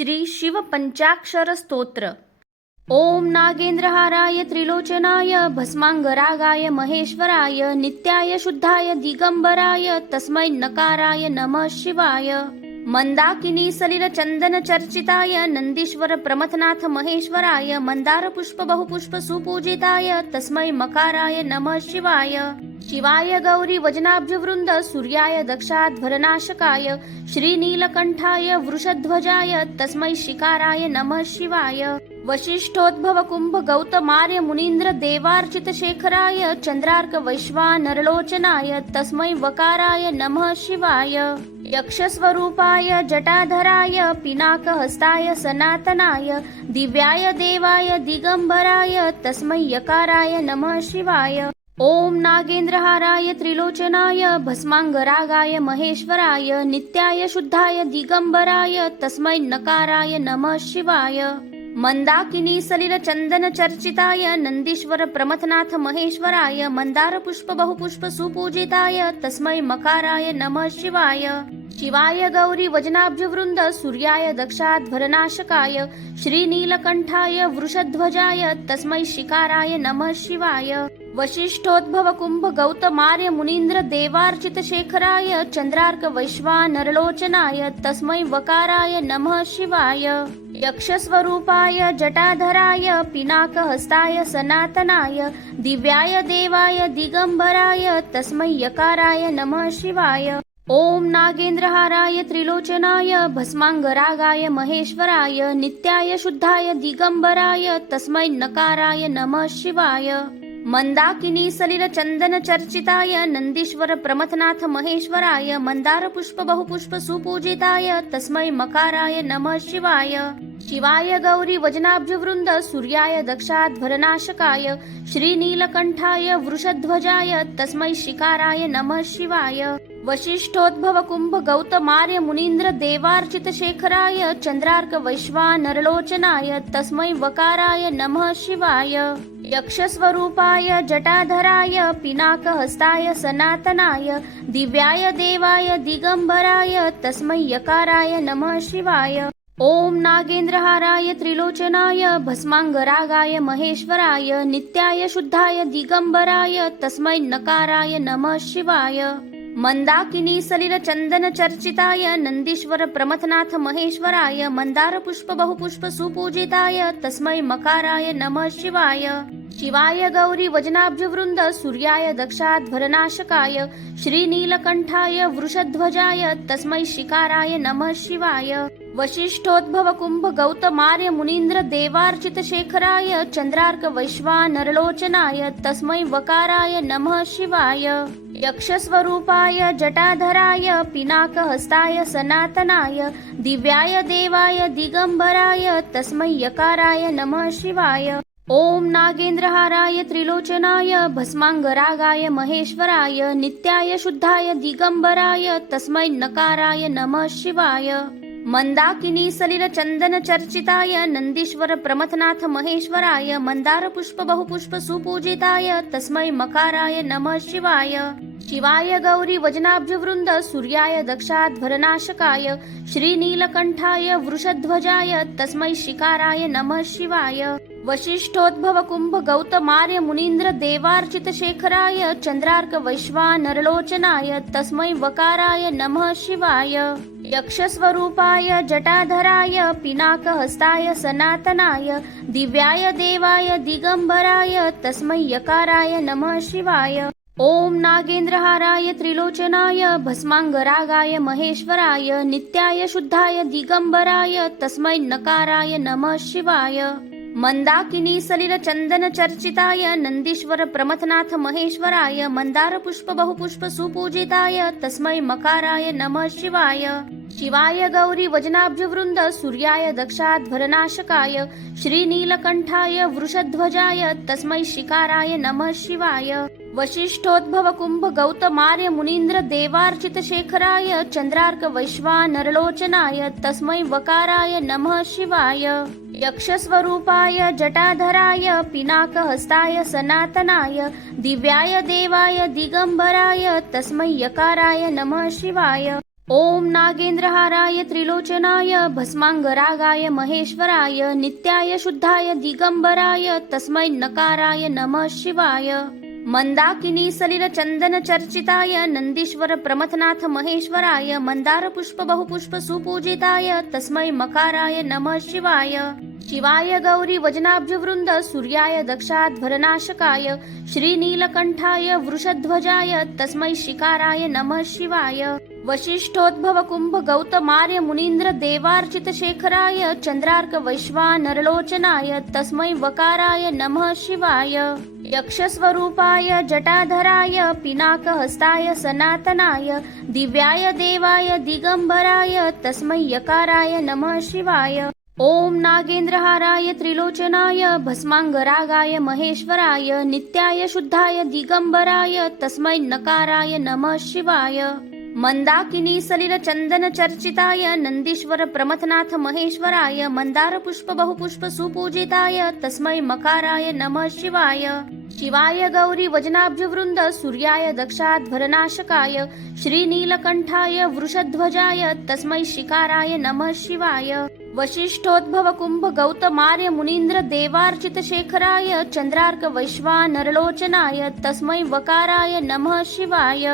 श्री शिव पंचाक्षर स्तोत्र। ओम नागेंद्रहाराय त्रिलोचनाय भस्मांगरागाय महेश्वराय नित्याय शुद्धाय दिगंबराय तस्मै नकाराय नमः शिवाय। मंदाकिनी सलिल चंदन चर्चिताय नंदीश्वर प्रमथनाथ महेश्वराय मंदार पुष्प बहुपुष्प सुपूजिताय तस्मै मकाराय नमः शिवाय। शिवाय गौरी वजनाब्ज वृंद सूर्याय दक्षाध्वरनाशकाय श्रीनीलकंठाय वृषध्वजाय तस्मै शिकाराय नमः शिवाय। वशिष्ठोद्भव कुंभ गौतमार्य मुनीन्द्र देवार्चित शेखराय चंद्रार्क वैश्वानरलोचनाय तस्मै वकाराय नमः शिवाय। यक्षस्वरूपाय जटाधराय पिनाकहस्ताय सनातनाय दिव्याय देवाय दिगंबराय तस्मै यकाराय नमः शिवाय। ओम नागेंद्रहाराय त्रिलोचनाय भस्मांगरागाय महेश्वराय नित्याय शुद्धाय दिगंबराय तस्मै नकाराय नमः शिवाय। मंदाकिनी सलिल चंदन चर्चिताय नंदीश्वर प्रमथनाथ महेश्वराय मंदार पुष्प बहुपुष्प सुपूजिताय तस्मै मकाराय नमः शिवाय। शिवाय गौरी वजनाब्ज वृंद सूर्याय दक्षाध्वरनाशकाय श्रीनीलकंठाय वृषध्वजाय तस्मै शिकाराय नमः शिवाय। वशिष्ठोद्भव कुंभ गौतमार्य मुनीन्द्र देवार्चित शेखराय चंद्रार्क वैश्वानरलोचनाय तस्मै वकाराय नमः शिवाय। यक्षस्वरूपाय जटाधराय पिनाकहस्ताय सनातनाय दिव्याय देवाय दिगंबराय तस्मै यकाराय नमः शिवाय। ओम नागेंद्रहाराय त्रिलोचनाय भस्मांगरागाय महेश्वराय नित्याय शुद्धाय दिगंबराय तस्मै नकाराय नमः शिवाय। मंदाकिनी सलिल चंदन चर्चिताय नंदीश्वर प्रमथनाथ महेश्वराय मंदार पुष्प बहुपुष्प सुपूजिताय तस्मै मकाराय नमः शिवाय। शिवाय गौरी वजनाब्ज वृंद सूर्याय दक्षाध्वरनाशकाय श्रीनीलकंठाय वृषध्वजाय तस्मै शिकाराय नमः शिवाय। वशिष्ठोद्भव कुंभ गौतमार्य मुनीन्द्र देवार्चित शेखराय चंद्रार्क वैश्वानरलोचनाय तस्मै वकाराय नमः शिवाय। यक्षस्वरूपाय जटाधराय पिनाकहस्ताय सनातनाय दिव्याय देवाय दिगंबराय तस्मै यकाराय नमः शिवाय। ओम नागेंद्रहाराय त्रिलोचनाय भस्मांगरागाय महेश्वराय नित्याय शुद्धाय दिगंबराय तस्मै नकाराय नमः शिवाय। मंदाकिनी सलिल चंदन चर्चिताय नंदीश्वर प्रमथनाथ महेश्वराय मंदार पुष्प बहुपुष्प सुपूजिताय तस्मै मकाराय नमः शिवाय। शिवाय गौरी वजनाब्ज वृंद सूर्याय दक्षाध्वरनाशकाय श्रीनीलकंठाय वृषध्वजाय तस्मै शिकाराय नमः शिवाय। वशिष्ठोद्भव कुंभ गौतमार्य मुनीन्द्र देवार्चित शेखराय चंद्रार्क वैश्वानरलोचनाय तस्मै वकाराय नमः शिवाय। यक्षस्वरूपाय जटाधराय पिनाकहस्ताय सनातनाय दिव्याय देवाय दिगंबराय तस्मै यकाराय नमः शिवाय। ओम नागेंद्रहाराय त्रिलोचनाय भस्मांगरागाय महेश्वराय नित्याय शुद्धाय दिगंबराय तस्मै नकाराय नमः शिवाय। मंदाकिनी सलिल चंदन चर्चिताय नंदीश्वर प्रमथनाथ महेश्वराय मंदार पुष्प बहुपुष्प सुपूजिताय तस्मै मकाराय नमः शिवाय। शिवाय गौरी वजनाब्ज वृंद सूर्याय दक्षाध्वरनाशकाय श्रीनीलकंठाय वृषध्वजाय तस्मै शिकाराय नमः शिवाय। वशिष्ठोद्भव कुंभ गौतमार्य मुनीन्द्र देवार्चित शेखराय चंद्रार्क वैश्वानरलोचनाय तस्मै वकाराय नमः शिवाय। यक्षस्वरूपाय जटाधराय पिनाकहस्ताय सनातनाय दिव्याय देवाय दिगंबराय तस्मै यकाराय नमः शिवाय। ओम नागेंद्रहाराय त्रिलोचनाय भस्मांगरागाय महेश्वराय नित्याय शुद्धाय दिगंबराय तस्मै नकाराय नमः शिवाय। मंदाकिनी सलिल चंदन चर्चिताय नंदीश्वर प्रमथनाथ महेश्वराय मंदार पुष्प बहुपुष्प सुपूजिताय तस्मै मकाराय नमः शिवाय। शिवाय गौरी वजनाब्ज वृंद सूर्याय दक्षाध्वरनाशकाय श्रीनीलकंठाय वृषध्वजाय तस्मै शिकाराय नमः शिवाय। वशिष्ठोद्भव कुंभ गौतमार्य मुनीन्द्र देवार्चित शेखराय चंद्रार्क वैश्वानरलोचनाय तस्मै वकाराय नमः शिवाय। यक्षस्वरूपाय जटाधराय पिनाकहस्ताय सनातनाय दिव्याय देवाय दिगंबराय तस्मै यकाराय नमः शिवाय। ओम नागेंद्रहाराय त्रिलोचनाय भस्मांगरागाय महेश्वराय नित्याय शुद्धाय दिगंबराय तस्मै नकाराय नमः शिवाय। मंदाकिनी सलिल चंदन चर्चिताय नंदीश्वर प्रमथनाथ महेश्वराय मंदार पुष्प बहुपुष्प सुपूजिताय तस्मै मकाराय नमः शिवाय। शिवाय गौरी वजनाब्ज वृंद सूर्याय दक्षाध्वरनाशकाय श्रीनीलकंठाय वृषध्वजाय तस्मै शिकाराय नमः शिवाय। वशिष्ठोद्भव कुंभ गौतमार्य मुनीन्द्र देवार्चित शेखराय चंद्रार्क वैश्वानरलोचनाय तस्मै वकाराय नमः शिवाय। यक्षस्वरूपाय जटाधराय पिनाकहस्ताय सनातनाय दिव्याय देवाय दिगंबराय तस्मै यकाराय नमः शिवाय। ओम नागेंद्रहाराय त्रिलोचनाय भस्मांगरागाय महेश्वराय नित्याय शुद्धाय दिगंबराय तस्मै नकाराय नमः शिवाय। मंदाकिनी सलिल चंदन चर्चिताय नंदीश्वर प्रमथनाथ महेश्वराय मंदार पुष्प बहुपुष्प सुपूजिताय तस्मै मकाराय नमः शिवाय। शिवाय गौरी वजनाब्ज वृंद सूर्याय दक्षाध्वरनाशकाय श्रीनीलकंठाय वृषध्वजाय तस्मै शिकाराय नमः शिवाय। वशिष्ठोद्भव कुंभ गौतमार्य मुनीन्द्र देवार्चित शेखराय चंद्रार्क वैश्वानरलोचनाय तस्मै वकाराय नमः शिवाय।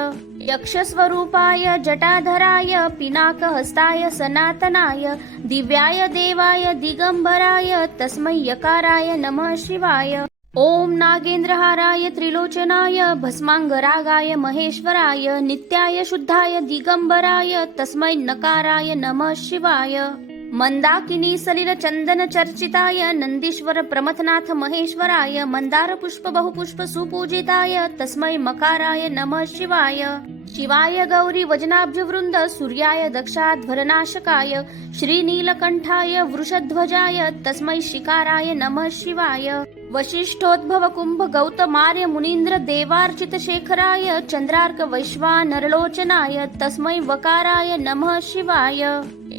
यक्षस्वरूपाय जटाधराय पिनाकहस्ताय सनातनाय दिव्याय देवाय दिगंबराय तस्मै यकाराय नमः शिवाय। ओम नागेंद्रहाराय त्रिलोचनाय भस्मांगरागाय महेश्वराय नित्याय शुद्धाय दिगंबराय तस्मै नकाराय नमः शिवाय। मंदाकिनी सलिल चंदन चर्चिताय नंदीश्वर प्रमथनाथ महेश्वराय मंदार पुष्प बहुपुष्प सुपूजिताय तस्मै मकाराय नमः शिवाय। शिवाय गौरी वजनाब्ज वृंद सूर्याय दक्षाध्वरनाशकाय श्रीनीलकंठाय वृषध्वजाय तस्मै शिकाराय नमः शिवाय। वशिष्ठोद्भव कुंभ गौतमार्य मुनीन्द्र देवार्चित शेखराय चंद्रार्क वैश्वानरलोचनाय तस्मै वकाराय नमः शिवाय।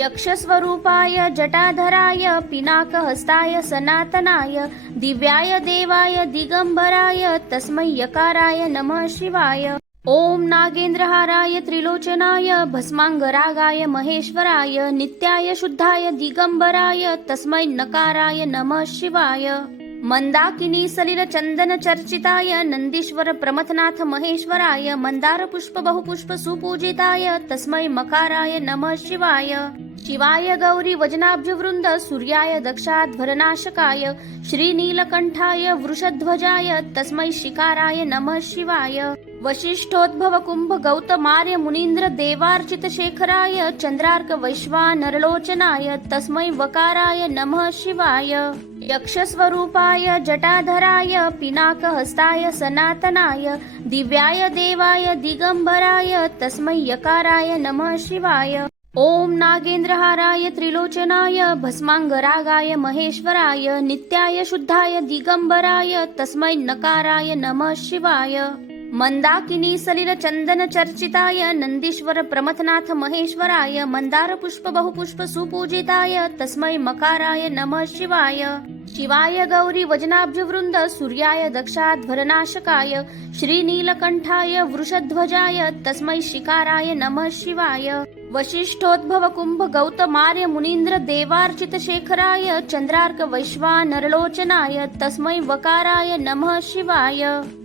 यक्षस्वरूपाय जटाधराय पिनाकहस्ताय सनातनाय दिव्याय देवाय दिगंबराय तस्मै यकाराय नमः शिवाय। ओम नागेंद्रहाराय त्रिलोचनाय भस्मांगरागाय महेश्वराय नित्याय शुद्धाय दिगंबराय तस्मै नकाराय नमः शिवाय। मंदाकिनी सलिल चंदन चर्चिताय नंदीश्वर प्रमथनाथ महेश्वराय मंदार पुष्प बहुपुष्प सुपूजिताय तस्मै मकाराय नमः शिवाय। शिवाय गौरी वजनाब्ज वृंद सूर्याय दक्षाध्वरनाशकाय श्रीनीलकंठाय वृषध्वजाय तस्मै शिकाराय नमः शिवाय। वशिष्ठोद्भव कुंभ गौतमार्य मुनीन्द्र देवार्चित शेखराय चंद्रार्क वैश्वानरलोचनाय तस्मै वकाराय नमः शिवाय। यक्षस्वरूपाय जटाधराय पिनाकहस्ताय सनातनाय दिव्याय देवाय दिगंबराय तस्मै यकाराय नमः शिवाय। ओम नागेंद्रहाराय त्रिलोचनाय भस्मांगरागाय महेश्वराय नित्याय शुद्धाय दिगंबराय तस्मै नकाराय नमः शिवाय। मंदाकिनी सलिल चंदन चर्चिताय नंदीश्वर प्रमथनाथ महेश्वराय मंदार पुष्प बहुपुष्प सुपूजिताय तस्मै मकाराय नमः शिवाय। शिवाय गौरी वजनाब्ज वृंद सूर्याय दक्षाध्वरनाशकाय श्रीनीलकंठाय वृषध्वजाय तस्मै शिकाराय नमः शिवाय। वशिष्ठोद्भव कुंभ गौतमार्य मुनीन्द्र देवार्चित शेखराय चंद्रार्क वैश्वानरलोचनाय तस्मै वकाराय नमः शिवाय।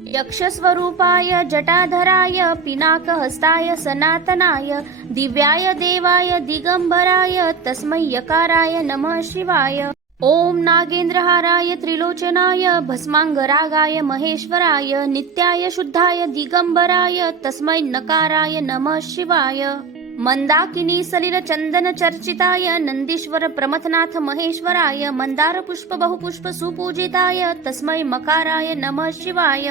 यक्षस्वरूपाय जटाधराय पिनाकहस्ताय सनातनाय दिव्याय देवाय दिगंबराय तस्मै यकाराय नमः शिवाय। ओम नागेंद्रहाराय त्रिलोचनाय भस्मांगरागाय महेश्वराय नित्याय शुद्धाय दिगंबराय तस्मै नकाराय नमः शिवाय। मंदाकिनी सलिल चंदन चर्चिताय नंदीश्वर प्रमथनाथ महेश्वराय मंदार पुष्प बहुपुष्प सुपूजिताय तस्मै मकाराय नमः शिवाय।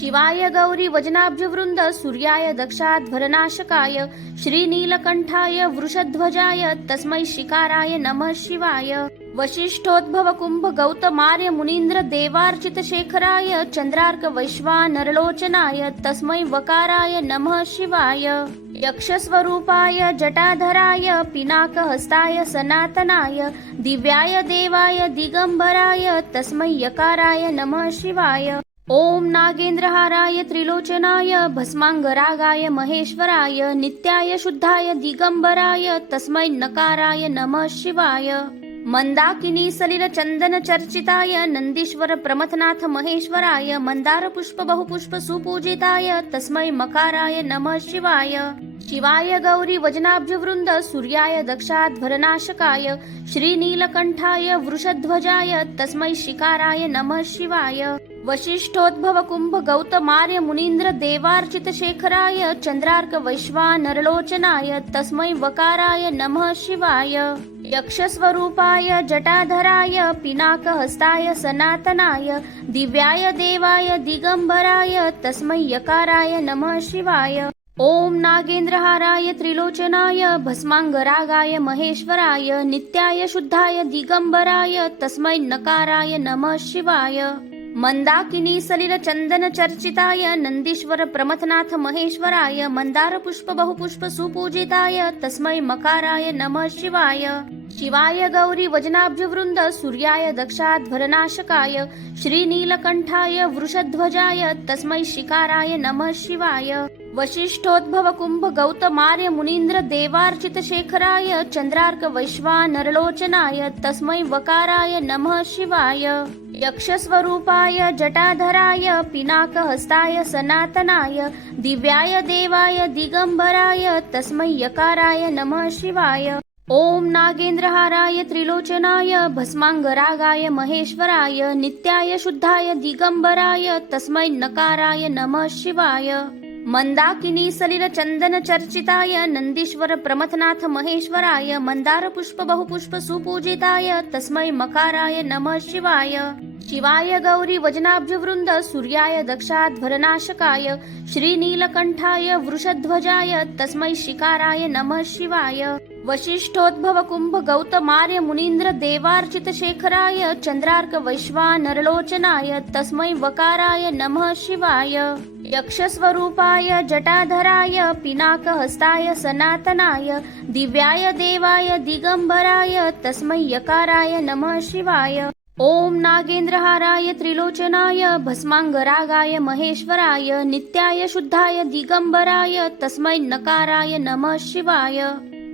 शिवाय गौरी वजनाब्ज वृंद सूर्याय दक्षाध्वरनाशकाय श्रीनीलकंठाय वृषध्वजाय तस्मै शिकाराय नमः शिवाय। वशिष्ठोद्भव कुंभ गौतमार्य मुनीन्द्र देवार्चित शेखराय चंद्रार्क वैश्वानरलोचनाय तस्मै वकाराय नमः शिवाय। यक्षस्वरूपाय जटाधराय पिनाकहस्ताय सनातनाय दिव्याय देवाय दिगंबराय तस्मै यकाराय नमः शिवाय। ओम नागेंद्रहाराय त्रिलोचनाय भस्मांगरागाय महेश्वराय नित्याय शुद्धाय दिगंबराय तस्मै नकाराय नमः शिवाय। मंदाकिनी सलिल चंदन चर्चिताय नंदीश्वर प्रमथनाथ महेश्वराय मंदार पुष्प बहुपुष्प सुपूजिताय तस्मै मकाराय नमः शिवाय। शिवाय गौरी वजनाब्ज वृंद सूर्याय दक्षाध्वरनाशकाय श्रीनीलकंठाय वृषध्वजाय तस्मै शिकाराय नमः शिवाय। वशिष्ठोद्भव कुंभ गौतमार्य मुनीन्द्र देवार्चित शेखराय चंद्रार्क वैश्वानरलोचनाय तस्मै वकाराय नमः शिवाय। यक्षस्वरूपाय जटाधराय पिनाकहस्ताय सनातनाय दिव्याय देवाय दिगंबराय तस्मै यकाराय नमः शिवाय। ओम नागेंद्रहाराय त्रिलोचनाय भस्मांगरागाय महेश्वराय नित्याय शुद्धाय दिगंबराय तस्मै नकाराय नमः शिवाय। मंदाकिनी सलिल चंदन चर्चिताय नंदीश्वर प्रमथनाथ महेश्वराय मंदार पुष्प बहुपुष्प सुपूजिताय तस्मै मकाराय नमः शिवाय। शिवाय गौरी वजनाब्ज वृंद सूर्याय दक्षाध्वरनाशकाय श्रीनीलकंठाय वृषध्वजाय तस्मै शिकाराय नमः शिवाय। वशिष्ठोद्भव कुंभ गौतमार्य मुनीन्द्र देवार्चित शेखराय चंद्रार्क वैश्वानरलोचनाय तस्मै वकाराय नमः शिवाय। यक्षस्वरूपाय जटाधराय पिनाकहस्ताय सनातनाय दिव्याय देवाय दिगंबराय तस्मै यकाराय नमः शिवाय। ओम नागेंद्रहाराय त्रिलोचनाय भस्मांगरागाय महेश्वराय नित्याय शुद्धाय दिगंबराय तस्मै नकाराय नमः शिवाय। मंदाकिनी सलिल चंदन चर्चिताय नंदीश्वर प्रमथनाथ महेश्वराय मंदार पुष्प बहुपुष्प सुपूजिताय तस्मै मकाराय नमः शिवाय। शिवाय गौरी वजनाब्ज वृंद सूर्याय दक्षाध्वरनाशकाय श्रीनीलकंठाय वृषध्वजाय तस्मै शिकाराय नमः शिवाय। वशिष्ठोद्भव कुंभ गौतमार्य मुनीन्द्र देवार्चित शेखराय चंद्रार्क वैश्वानरलोचनाय तस्मै वकाराय नमः शिवाय। यक्षस्वरूपाय जटाधराय पिनाकहस्ताय सनातनाय दिव्याय देवाय दिगंबराय तस्मै यकाराय नमः शिवाय। ओम नागेंद्रहाराय त्रिलोचनाय भस्मांगरागाय महेश्वराय नित्याय शुद्धाय दिगंबराय तस्मै नकाराय नमः शिवाय।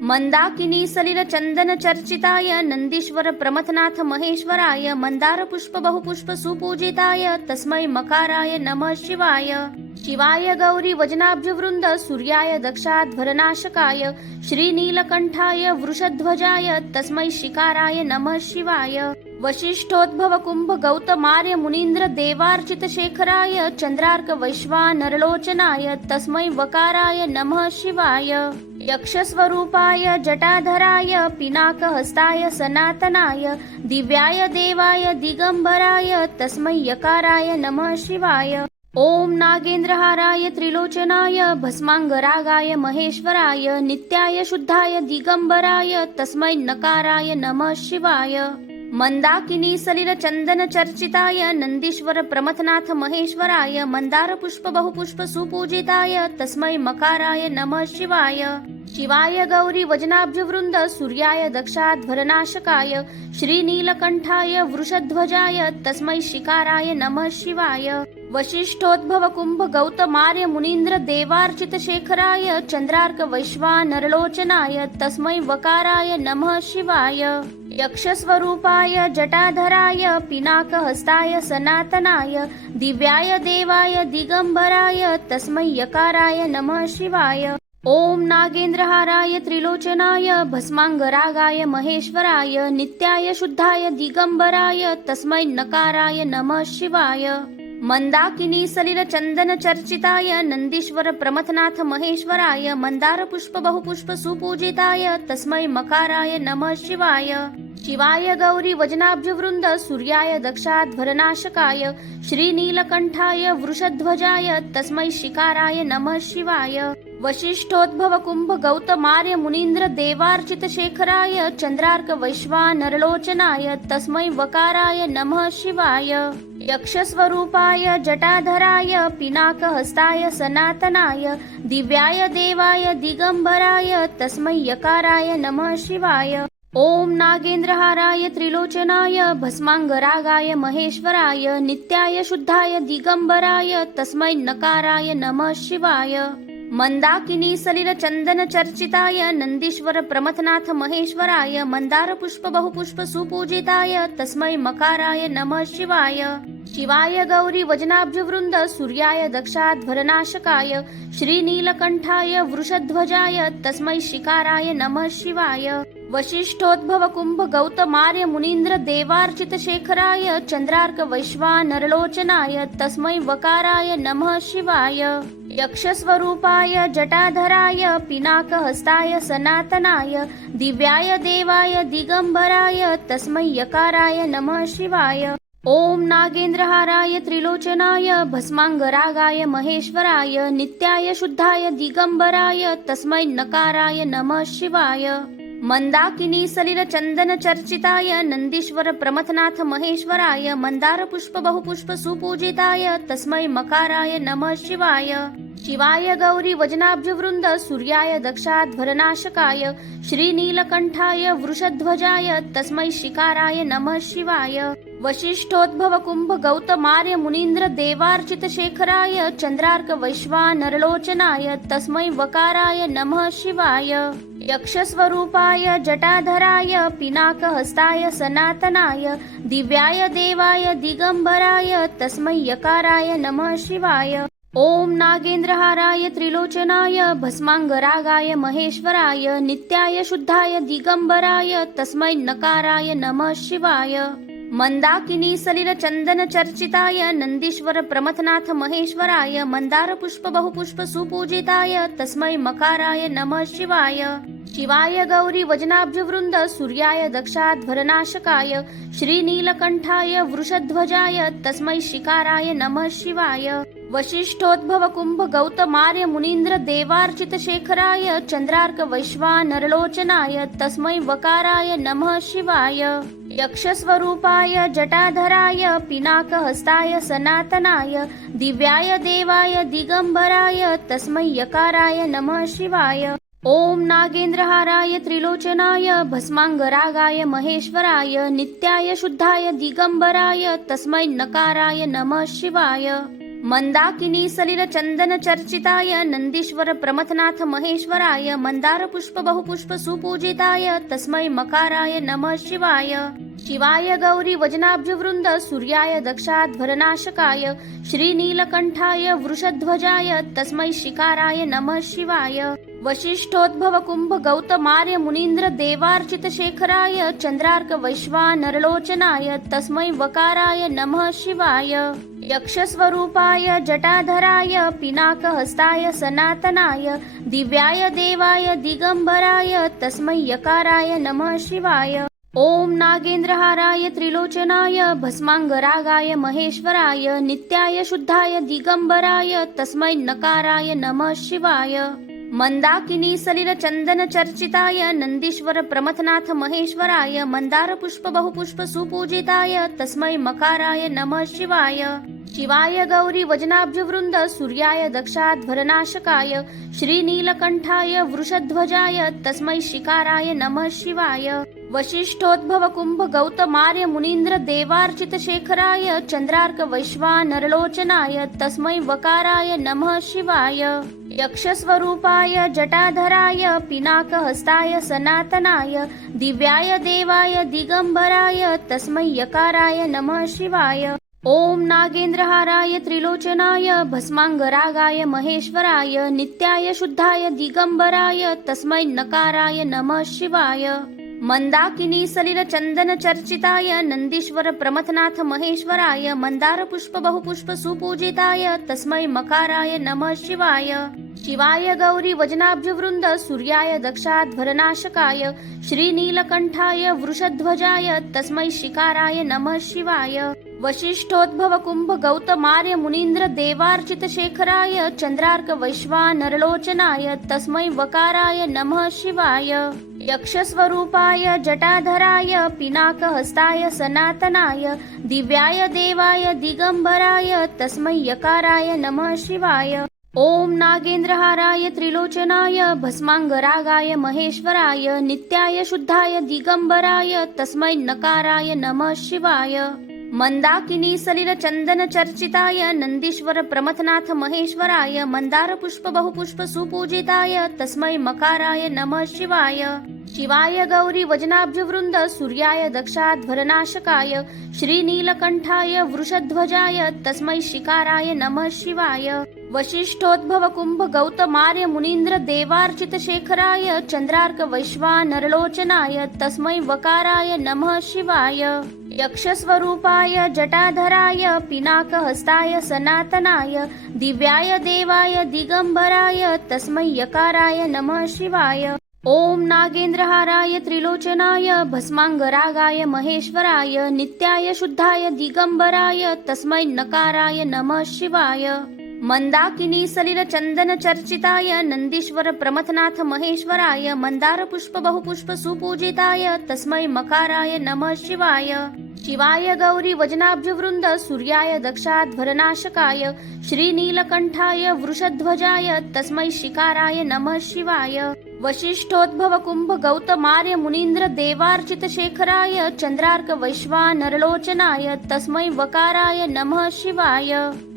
मंदाकिनी सलिल चंदन चर्चिताय नंदीश्वर प्रमथनाथ महेश्वराय मंदार पुष्प बहुपुष्प सुपूजिताय तस्मै मकाराय नमः शिवाय। शिवाय गौरी वजनाब्ज वृंद सूर्याय दक्षाध्वरनाशकाय श्रीनीलकंठाय वृषध्वजाय तस्मै शिकाराय नमः शिवाय। वशिष्ठोद्भव कुंभ गौतमार्य मुनीन्द्र देवार्चित शेखराय चंद्रार्क वैश्वानरलोचनाय तस्मै वकाराय नमः शिवाय। यक्षस्वरूपाय जटाधराय पिनाकहस्ताय सनातनाय दिव्याय देवाय दिगंबराय तस्मै यकाराय नमः शिवाय। ओम नागेंद्रहाराय त्रिलोचनाय भस्मांगरागाय महेश्वराय नित्याय शुद्धाय दिगंबराय तस्मै नकाराय नमः शिवाय। मंदाकिनी सलिल चंदन चर्चिताय नंदीश्वर प्रमथनाथ महेश्वराय मंदार पुष्प बहुपुष्प सुपूजिताय तस्मै मकाराय नमः शिवाय। शिवाय गौरी वजनाब्ज वृंद सूर्याय दक्षाध्वरनाशकाय श्रीनीलकंठाय वृषध्वजाय तस्मै शिकाराय नमः शिवाय। वशिष्ठोद्भव कुंभ गौतमार्य मुनीन्द्र देवार्चित शेखराय चंद्रार्क वैश्वानरलोचनाय तस्मै वकाराय नमः शिवाय। यक्षस्वरूपाय जटाधराय पिनाकहस्ताय सनातनाय दिव्याय देवाय दिगंबराय तस्मै यकाराय नमः शिवाय। ओम नागेंद्रहाराय त्रिलोचनाय भस्मांगरागाय महेश्वराय नित्याय शुद्धाय दिगंबराय तस्मै नकाराय नमः शिवाय। मंदाकिनी सलिल चंदन चर्चिताय नंदीश्वर प्रमथनाथ महेश्वराय मंदार पुष्प बहुपुष्प सुपूजिताय तस्मै मकाराय नमः शिवाय। शिवाय गौरी वजनाब्ज वृंद सूर्याय दक्षाध्वरनाशकाय श्रीनीलकंठाय वृषध्वजाय तस्मै शिकाराय नमः शिवाय। वशिष्ठोद्भव कुंभ गौतमार्य मुनीन्द्र देवार्चित शेखराय चंद्रार्क वैश्वानरलोचनाय तस्मै वकाराय नमः शिवाय। यक्षस्वरूपाय जटाधराय पिनाकहस्ताय सनातनाय दिव्याय देवाय दिगंबराय तस्मै यकाराय नमः शिवाय। ओम नागेंद्रहाराय त्रिलोचनाय भस्मांगरागाय महेश्वराय नित्याय शुद्धाय दिगंबराय तस्मै नकाराय नमः शिवाय। मंदाकिनी सलिल चंदन चर्चिताय नंदीश्वर प्रमथनाथ महेश्वराय मंदार पुष्प बहुपुष्प सुपूजिताय तस्मै मकाराय नमः शिवाय। शिवाय गौरी वजनाब्ज वृंद सूर्याय दक्षाध्वरनाशकाय श्रीनीलकंठाय वृषध्वजाय तस्मै शिकाराय नमः शिवाय। वशिष्ठोद्भव कुंभ गौतमार्य मुनीन्द्र देवार्चित शेखराय चंद्रार्क वैश्वानरलोचनाय तस्मै वकाराय नमः शिवाय। यक्षस्वरूपाय जटाधराय पिनाकहस्ताय सनातनाय दिव्याय देवाय दिगंबराय तस्मै यकाराय नमः शिवाय। ओम नागेंद्रहाराय त्रिलोचनाय भस्मांगरागाय महेश्वराय नित्याय शुद्धाय दिगंबराय तस्मै नकाराय नमः शिवाय। मंदाकिनी सलिल चंदन चर्चिताय नंदीश्वर प्रमथनाथ महेश्वराय मंदार पुष्प बहुपुष्प सुपूजिताय तस्मै मकाराय नमः शिवाय। शिवाय गौरी वजनाब्ज वृंद सूर्याय दक्षाध्वरनाशकाय श्रीनीलकंठाय वृषध्वजाय तस्मै शिकाराय नमः शिवाय। वशिष्ठोद्भव कुंभ गौतमार्य मुनीन्द्र देवार्चित शेखराय चंद्रार्क वैश्वानरलोचनाय तस्मै वकाराय नमः शिवाय। यक्षस्वरूपाय जटाधराय पिनाकहस्ताय सनातनाय दिव्याय देवाय दिगंबराय तस्मै यकाराय नमः शिवाय। ओम नागेंद्रहाराय त्रिलोचनाय भस्मांगरागाय महेश्वराय नित्याय शुद्धाय दिगंबराय तस्मै नकाराय नमः शिवाय। मंदाकिनी सलिल चंदन चर्चिताय नंदीश्वर प्रमथनाथ महेश्वराय मंदार पुष्प बहुपुष्प सुपूजिताय तस्मै मकाराय नमः शिवाय। शिवाय गौरी वजनाब्ज वृंद सूर्याय दक्षाध्वरनाशकाय श्रीनीलकंठाय वृषध्वजाय तस्मै शिकाराय नमः शिवाय। वशिष्ठोद्भव कुंभ गौतमार्य मुनीन्द्र देवार्चित शेखराय चंद्रार्क वैश्वानरलोचनाय तस्मै वकाराय नमः शिवाय। यक्षस्वरूपाय जटाधराय पिनाकहस्ताय सनातनाय दिव्याय देवाय दिगंबराय तस्मै यकाराय नमः शिवाय। ओम नागेंद्रहाराय त्रिलोचनाय भस्मांगरागाय महेश्वराय नित्याय शुद्धाय दिगंबराय तस्मै नकाराय नमः शिवाय। मंदाकिनी सलिल चंदन चर्चिताय नंदीश्वर प्रमथनाथ महेश्वराय मंदार पुष्प बहुपुष्प सुपूजिताय तस्मै मकाराय नमः शिवाय। शिवाय गौरी वजनाब्ज वृंद सूर्याय दक्षाध्वरनाशकाय श्रीनीलकंठाय वृषध्वजाय तस्मै शिकाराय नमः शिवाय। वशिष्ठोद्भव कुंभ गौतमार्य मुनीन्द्र देवार्चित शेखराय चंद्रार्क वैश्वानरलोचनाय तस्मै वकाराय नमः शिवाय। यक्षस्वरूपाय जटाधराय पिनाकहस्ताय सनातनाय दिव्याय देवाय दिगंबराय तस्मै यकाराय नमः शिवाय। ओम नागेंद्रहाराय त्रिलोचनाय भस्मांगरागाय महेश्वराय नित्याय शुद्धाय दिगंबराय तस्मै नकाराय नमः शिवाय। मंदाकिनी सलिल चंदन चर्चिताय नंदीश्वर प्रमथनाथ महेश्वराय मंदार पुष्प बहुपुष्प सुपूजिताय तस्मै मकाराय नमः शिवाय। शिवाय गौरी वजनाब्ज वृंद सूर्याय दक्षाध्वरनाशकाय श्रीनीलकंठाय वृषध्वजाय तस्मै शिकाराय नमः शिवाय। वशिष्ठोद्भव कुंभ गौतमार्य मुनीन्द्र देवार्चित शेखराय चंद्रार्क वैश्वानरलोचनाय तस्मै वकाराय नमः शिवाय। यक्षस्वरूपाय जटाधराय पिनाकहस्ताय सनातनाय दिव्याय देवाय दिगंबराय तस्मै यकाराय नमः शिवाय। ओम नागेंद्रहाराय त्रिलोचनाय भस्मांगरागाय महेश्वराय नित्याय शुद्धाय दिगंबराय तस्मै नकाराय नमः शिवाय। मंदाकिनी सलिल चंदन चर्चिताय नंदीश्वर प्रमथनाथ महेश्वराय मंदार पुष्प बहुपुष्प सुपूजिताय तस्मै मकाराय नमः शिवाय। शिवाय गौरी वजनाब्ज वृंद सूर्याय दक्षाध्वरनाशकाय श्रीनीलकंठाय वृषध्वजाय तस्मै शिकाराय नमः शिवाय। वशिष्ठोद्भव कुंभ गौतमार्य मुनीन्द्र देवार्चित शेखराय चंद्रार्क वैश्वानरलोचनाय तस्मै वकाराय नमः शिवाय। यक्षस्वरूपाय जटाधराय पिनाकहस्ताय सनातनाय दिव्याय देवाय दिगंबराय तस्मै यकाराय नमः शिवाय। ओम नागेंद्रहाराय त्रिलोचनाय भस्मांगरागाय महेश्वराय नित्याय शुद्धाय दिगंबराय तस्मै नकाराय नमः शिवाय। मंदाकिनी सलिल चंदन चर्चिताय नंदीश्वर प्रमथनाथ महेश्वराय मंदार पुष्प बहुपुष्प सुपूजिताय तस्मै मकाराय नमः शिवाय। शिवाय गौरी वजनाब्ज वृंद सूर्याय दक्षाध्वरनाशकाय श्रीनीलकंठाय वृषध्वजाय तस्मै शिकाराय नमः शिवाय। वशिष्ठोद्भव कुंभ गौतमार्य मुनीन्द्र देवार्चित शेखराय चंद्रार्क वैश्वानरलोचनाय तस्मै वकाराय नमः शिवाय। यक्षस्वरूपाय जटाधराय पिनाकहस्ताय सनातनाय दिव्याय देवाय दिगंबराय तस्मै यकाराय नमः शिवाय। ओम नागेंद्रहाराय त्रिलोचनाय भस्मांगरागाय महेश्वराय नित्याय शुद्धाय दिगंबराय तस्मै नकाराय नमः शिवाय। मंदाकिनी सलिल चंदन चर्चिताय नंदीश्वर प्रमथनाथ महेश्वराय मंदार पुष्प बहुपुष्प सुपूजिताय तस्मै मकाराय नमः शिवाय। शिवाय गौरी वजनाब्ज वृंद सूर्याय दक्षाध्वरनाशकाय श्रीनीलकंठाय वृषध्वजाय तस्मै शिकाराय नमः शिवाय। वशिष्ठोद्भव कुंभ गौतमार्य मुनीन्द्र देवार्चित शेखराय चंद्रार्क वैश्वानरलोचनाय तस्मै वकाराय नमः शिवाय।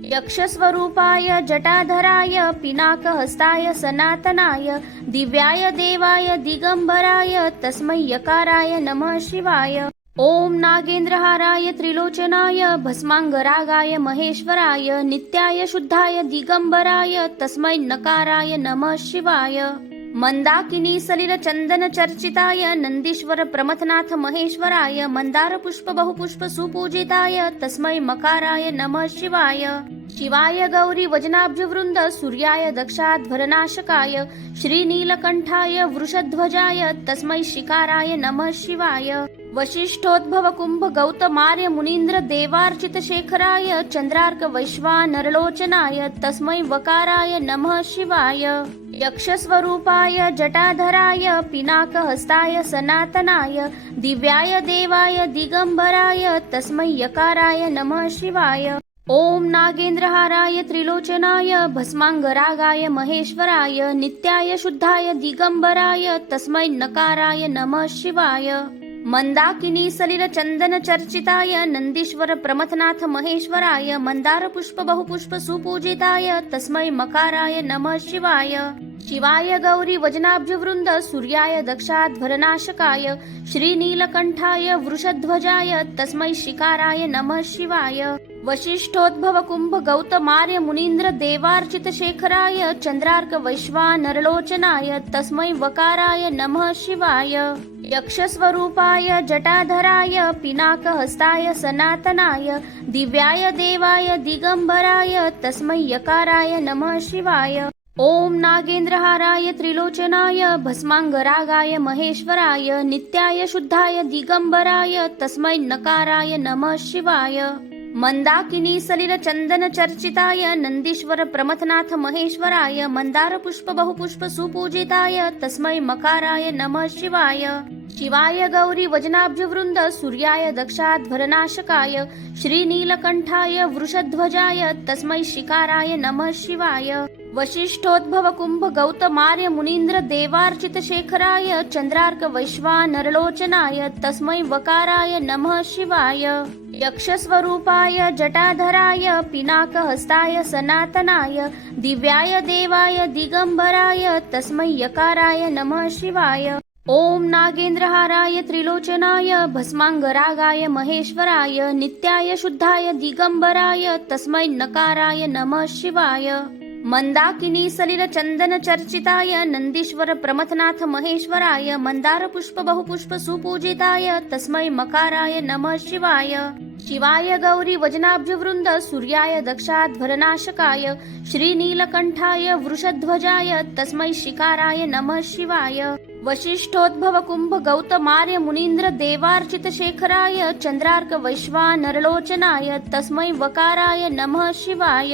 यक्षस्वरूपाय जटाधराय पिनाकहस्ताय सनातनाय दिव्याय देवाय दिगंबराय तस्मै यकाराय नमः शिवाय। ओम नागेंद्रहाराय त्रिलोचनाय भस्मांगरागाय महेश्वराय नित्याय शुद्धाय दिगंबराय तस्मै नकाराय नमः शिवाय। मंदाकिनी सलिल चंदन चर्चिताय नंदीश्वर प्रमथनाथ महेश्वराय मंदार पुष्प बहुपुष्प सुपूजिताय तस्मै मकाराय नमः शिवाय। शिवाय गौरी वजनाब्ज वृंद सूर्याय दक्षाध्वरनाशकाय श्रीनीलकंठाय वृषध्वजाय तस्मै शिकाराय नमः शिवाय। वशिष्ठोद्भव कुंभ गौतमार्य मुनीन्द्र देवार्चित शेखराय चंद्रार्क वैश्वानरलोचनाय तस्मै वकाराय नमः शिवाय। यक्षस्वरूपाय जटाधराय पिनाकहस्ताय सनातनाय दिव्याय देवाय दिगंबराय तस्मै यकाराय नमः शिवाय। ओम नागेंद्रहाराय त्रिलोचनाय भस्मांगरागाय महेश्वराय नित्याय शुद्धाय दिगंबराय तस्मै नकाराय नमः शिवाय। मंदाकिनी सलिल चंदन चर्चिताय नंदीश्वर प्रमथनाथ महेश्वराय मंदार पुष्प बहुपुष्प सुपूजिताय तस्मै मकाराय नमः शिवाय। शिवाय गौरी वजनाब्ज वृंद सूर्याय दक्षाध्वरनाशकाय श्रीनीलकंठाय वृषध्वजाय तस्मै शिकाराय नमः शिवाय। वशिष्ठोद्भव कुंभ गौतमार्य मुनीन्द्र देवार्चित शेखराय चंद्रार्क वैश्वानरलोचनाय तस्मै वकाराय नमः शिवाय। यक्षस्वरूपाय जटाधराय पिनाकहस्ताय सनातनाय दिव्याय देवाय दिगंबराय तस्मै यकाराय नमः शिवाय। ओम नागेंद्रहाराय त्रिलोचनाय भस्मांगरागाय महेश्वराय नित्याय शुद्धाय दिगंबराय तस्मै नकाराय नमः शिवाय। मंदाकिनी सलिल चंदन चर्चिताय नंदीश्वर प्रमथनाथ महेश्वराय मंदार पुष्प बहुपुष्प सुपूजिताय तस्मै मकाराय नमः शिवाय। शिवाय गौरी वजनाब्ज वृंद सूर्याय दक्षाध्वरनाशकाय श्रीनीलकंठाय वृषध्वजाय तस्मै शिकाराय नमः शिवाय। वशिष्ठोद्भव कुंभ गौतमार्य मुनीन्द्र देवार्चित शेखराय चंद्रार्क वैश्वानरलोचनाय तस्मै वकाराय नमः शिवाय। यक्षस्वरूपाय जटाधराय पिनाकहस्ताय सनातनाय दिव्याय देवाय दिगंबराय तस्मै यकाराय नमः शिवाय। ओम नागेंद्रहाराय त्रिलोचनाय भस्मांगरागाय महेश्वराय नित्याय शुद्धाय दिगंबराय तस्मै नकाराय नमः शिवाय। मंदाकिनी सलिल चंदन चर्चिताय नंदीश्वर प्रमथनाथ महेश्वराय मंदार पुष्प बहुपुष्प सुपूजिताय तस्मै मकाराय नमः शिवाय। शिवाय गौरी वजनाब्ज वृंद सूर्याय दक्षाध्वरनाशकाय श्रीनीलकंठाय वृषध्वजाय तस्मै शिकाराय नमः शिवाय। वशिष्ठोद्भव कुंभ गौतमार्य मुनीन्द्र देवार्चित शेखराय चंद्रार्क वैश्वानरलोचनाय तस्मै वकाराय नमः शिवाय।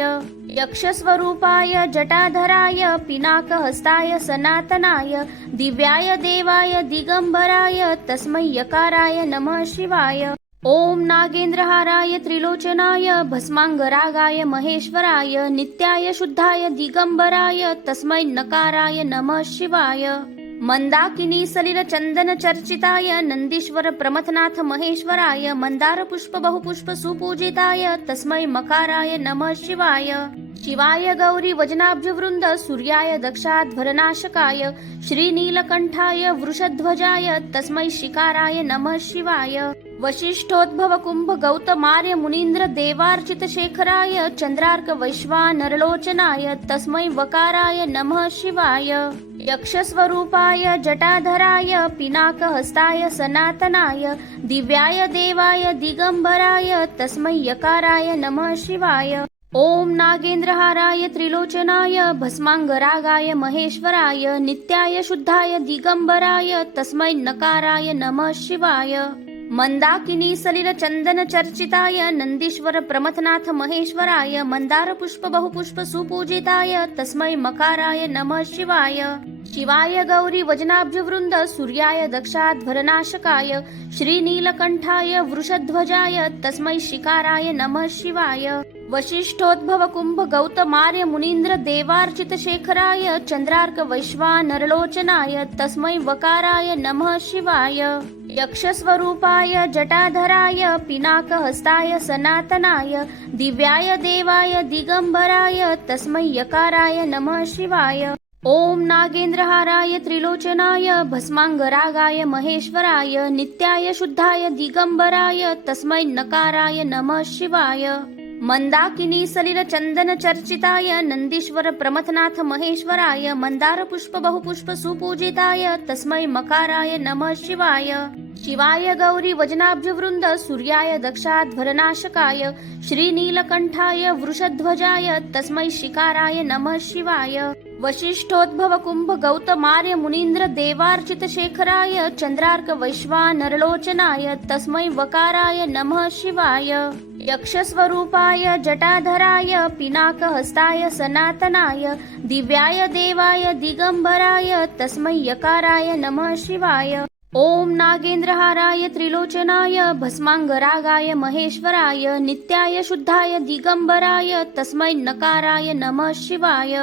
यक्षस्वरूपाय जटाधराय पिनाकहस्ताय सनातनाय दिव्याय देवाय दिगंबराय तस्मै यकाराय नमः शिवाय। ओम नागेंद्रहाराय त्रिलोचनाय भस्मांगरागाय महेश्वराय नित्याय शुद्धाय दिगंबराय तस्मै नकाराय नमः शिवाय। मंदाकिनी सलिल चंदन चर्चिताय नंदीश्वर प्रमथनाथ महेश्वराय मंदार पुष्प बहुपुष्प सुपूजिताय तस्मै मकाराय नमः शिवाय। शिवाय गौरी वजनाब्ज वृंद सूर्याय दक्षाध्वरनाशकाय श्रीनीलकंठाय वृषध्वजाय तस्मै शिकाराय नमः शिवाय। वशिष्ठोद्भव कुंभ गौतमार्य मुनीन्द्र देवार्चित शेखराय चंद्रार्क वैश्वानरलोचनाय तस्मै वकाराय नमः शिवाय। यक्षस्वरूपाय जटाधराय पिनाकहस्ताय सनातनाय दिव्याय देवाय दिगंबराय तस्मै यकाराय नमः शिवाय। ओम नागेंद्रहाराय त्रिलोचनाय भस्मांगरागाय महेश्वराय नित्याय शुद्धाय दिगंबराय तस्मै नकाराय नमः शिवाय। मंदाकिनी सलिल चंदन चर्चिताय नंदीश्वर प्रमथनाथ महेश्वराय मंदार पुष्प बहुपुष्प सुपूजिताय तस्मै मकाराय नमः शिवाय। शिवाय गौरी वजनाब्ज वृंद सूर्याय दक्षाध्वरनाशकाय श्रीनीलकंठाय वृषध्वजाय तस्मै शिकाराय नमः शिवाय। वशिष्ठोद्भव कुंभ गौतमार्य मुनीन्द्र देवार्चित शेखराय चंद्रार्क वैश्वानरलोचनाय तस्मै वकाराय नमः शिवाय। यक्षस्वरूपाय जटाधराय पिनाकहस्ताय सनातनाय दिव्याय देवाय दिगंबराय तस्मै यकाराय नमः शिवाय। ओम नागेंद्रहाराय त्रिलोचनाय भस्मांगरागाय महेश्वराय नित्याय शुद्धाय दिगंबराय तस्मै नकाराय नमः शिवाय। मंदाकिनी सलिल चंदन चर्चिताय नंदीश्वर प्रमथनाथ महेश्वराय मंदार पुष्प बहुपुष्प सुपूजिताय तस्मै मकाराय नमः शिवाय। शिवाय गौरी वजनाब्ज वृंद सूर्याय दक्षाध्वरनाशकाय श्रीनीलकंठाय वृषध्वजाय तस्मै शिकाराय नमः शिवाय। वशिष्ठोद्भव कुंभ गौतमार्य मुनीन्द्र देवार्चित शेखराय चंद्रार्क वैश्वानरलोचनाय तस्मै वकाराय नमः शिवाय। यक्षस्वरूपाय जटाधराय पिनाकहस्ताय सनातनाय दिव्याय देवाय दिगंबराय तस्मै यकाराय नमः शिवाय। ओम नागेंद्रहाराय त्रिलोचनाय भस्मांगरागाय महेश्वराय नित्याय शुद्धाय दिगंबराय तस्मै नकाराय नमः शिवाय।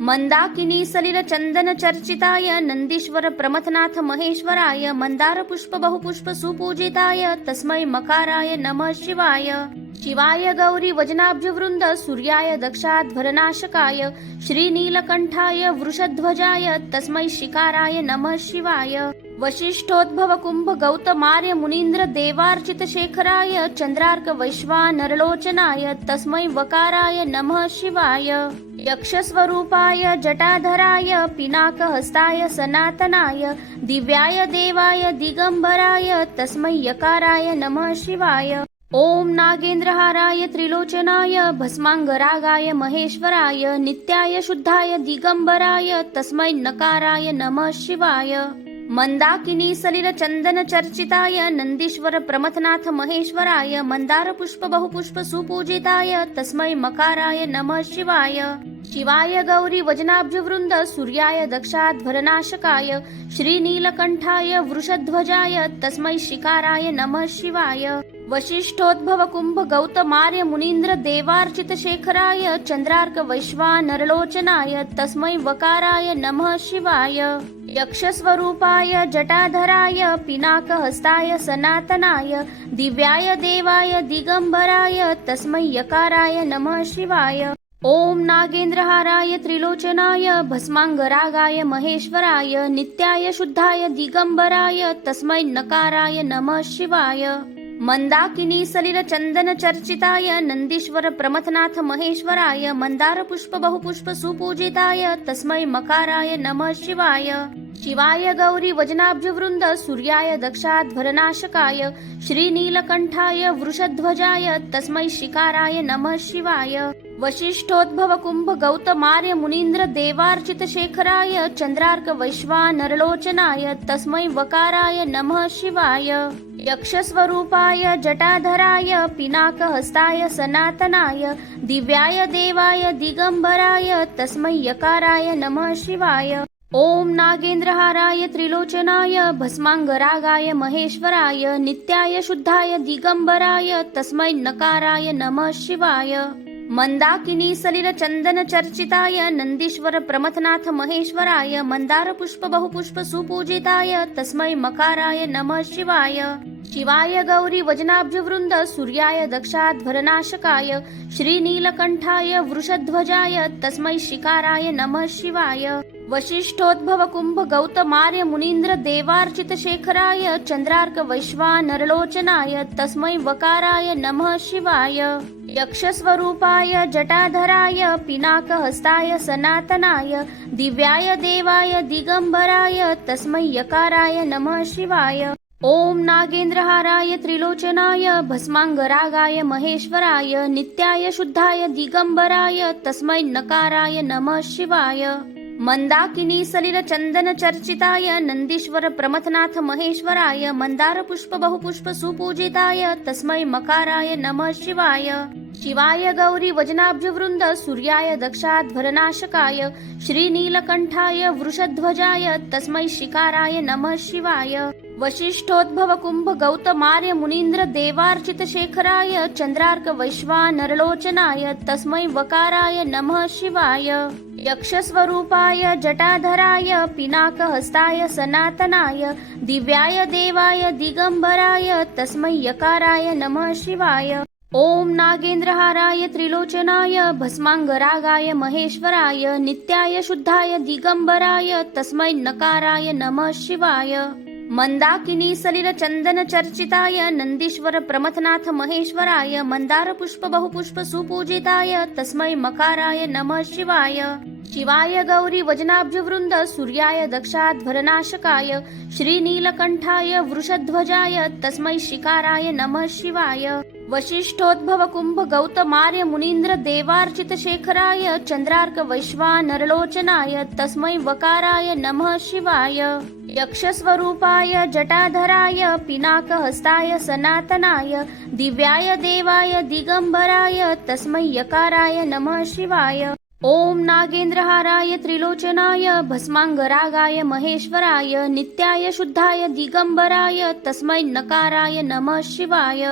मंदाकिनी सलिल चंदन चर्चिताय नंदीश्वर प्रमथनाथ महेश्वराय मंदार पुष्प बहुपुष्प सुपूजिताय तस्मै मकाराय नमः शिवाय। शिवाय गौरी वजनाब्ज वृंद सूर्याय दक्षाध्वरनाशकाय श्रीनीलकंठाय वृषध्वजाय तस्मै शिकाराय नमः शिवाय। वशिष्ठोद्भव कुंभ गौतमार्य मुनीन्द्र देवार्चित शेखराय चंद्रार्क वैश्वानरलोचनाय तस्मै वकाराय नमः शिवाय। यक्षस्वरूपाय जटाधराय पिनाकहस्ताय सनातनाय दिव्याय देवाय दिगंबराय तस्मै यकाराय नमः शिवाय। ओम नागेंद्रहाराय त्रिलोचनाय भस्मांगरागाय महेश्वराय नित्याय शुद्धाय दिगंबराय तस्मै नकाराय नमः शिवाय। मंदाकिनी सलिल चंदन चर्चिताय नंदीश्वर प्रमथनाथ महेश्वराय मंदार पुष्प बहुपुष्प सुपूजिताय तस्मै मकाराय नमः शिवाय। शिवाय गौरी वजनाब्ज वृंद सूर्याय दक्षाध्वरनाशकाय श्रीनीलकंठाय वृषध्वजाय तस्मै शिकाराय नमः शिवाय। वशिष्ठोद्भव कुंभ गौतमार्य मुनीन्द्र देवार्चित शेखराय चंद्रार्क वैश्वानरलोचनाय तस्मै वकाराय नमः शिवाय। यक्षस्वरूपाय जटाधराय पिनाकहस्ताय सनातनाय दिव्याय देवाय दिगंबराय तस्मै यकाराय नमः शिवाय। ओम नागेंद्रहाराय त्रिलोचनाय भस्मांगरागाय महेश्वराय नित्याय शुद्धाय दिगंबराय तस्मै नकाराय नमः शिवाय। मंदाकिनी सलिल चंदन चर्चिताय नंदीश्वर प्रमथनाथ महेश्वराय मंदार पुष्प बहुपुष्प सुपूजिताय तस्मै मकाराय नमः शिवाय। शिवाय गौरी वजनाब्ज वृंद सूर्याय दक्षाध्वरनाशकाय श्रीनीलकंठाय वृषध्वजाय तस्मै शिकाराय नमः शिवाय। वशिष्ठोद्भव कुंभ गौतमार्य मुनीन्द्र देवार्चित शेखराय चंद्रार्क वैश्वानरलोचनाय तस्मै वकाराय नमः शिवाय। यक्षस्वरूपाय जटाधराय पिनाकहस्ताय सनातनाय दिव्याय देवाय दिगंबराय तस्मै यकाराय नमः शिवाय। ओम नागेंद्रहाराय त्रिलोचनाय भस्मांगरागाय महेश्वराय नित्याय शुद्धाय दिगंबराय तस्मै नकाराय नमः शिवाय। मंदाकिनी सलिल चंदन चर्चिताय नंदीश्वर प्रमथनाथ महेश्वराय मंदार पुष्प बहुपुष्प सुपूजिताय तस्मै मकाराय नमः शिवाय। शिवाय गौरी वजनाब्ज वृंद सूर्याय दक्षाध्वरनाशकाय श्रीनीलकंठाय वृषध्वजाय तस्मै शिकाराय नमः शिवाय। वशिष्ठोद्भव कुंभ गौतमार्य मुनीन्द्र देवार्चित शेखराय चंद्रार्क वैश्वानरलोचनाय तस्मै वकाराय नमः शिवाय। यक्षस्वरूपाय जटाधराय पिनाकहस्ताय सनातनाय दिव्याय देवाय दिगंबराय तस्मै यकाराय नमः शिवाय। ओम नागेंद्रहाराय त्रिलोचनाय भस्मांगरागाय महेश्वराय नित्याय शुद्धाय दिगंबराय तस्मै नकाराय नमः शिवाय। मंदाकिनी सलिल चंदन चर्चिताय नंदीश्वर प्रमथनाथ महेश्वराय मंदार पुष्प बहुपुष्प सुपूजिताय तस्मै मकाराय नमः शिवाय। शिवाय गौरी वजनाब्ज वृंद सूर्याय दक्षाध्वरनाशकाय श्रीनीलकंठाय वृषध्वजाय तस्मै शिकाराय नमः शिवाय। वशिष्ठोद्भव कुंभ गौतमार्य मुनीन्द्र देवार्चित शेखराय चंद्रार्क वैश्वानरलोचनाय तस्मै वकाराय नमः शिवाय। यक्षस्वरूपाय जटाधराय पिनाकहस्ताय सनातनाय दिव्याय देवाय दिगंबराय तस्मै यकाराय नमः शिवाय। ओम नागेंद्रहाराय त्रिलोचनाय भस्मांगरागाय महेश्वराय नित्याय शुद्धाय दिगंबराय तस्मै नकाराय नमः शिवाय। मंदाकिनी सलिल चंदन चर्चिताय नंदीश्वर प्रमथनाथ महेश्वराय मंदार पुष्प बहुपुष्प सुपूजिताय तस्मै मकाराय नमः शिवाय। शिवाय गौरी वजनाब्ज वृंद सूर्याय दक्षाध्वरनाशकाय श्रीनीलकंठाय वृषध्वजाय तस्मै शिकाराय नमः शिवाय। वशिष्ठोद्भव कुंभ गौतमार्य मुनीन्द्र देवार्चित शेखराय चंद्रार्क वैश्वानरलोचनाय तस्मै वकाराय नमः शिवाय। यक्षस्वरूपाय जटाधराय पिनाकहस्ताय सनातनाय दिव्याय देवाय दिगंबराय तस्मै यकाराय नमः शिवाय। ओम नागेंद्रहाराय त्रिलोचनाय भस्मांगरागाय महेश्वराय नित्याय शुद्धाय दिगंबराय तस्मै नकाराय नमः शिवाय।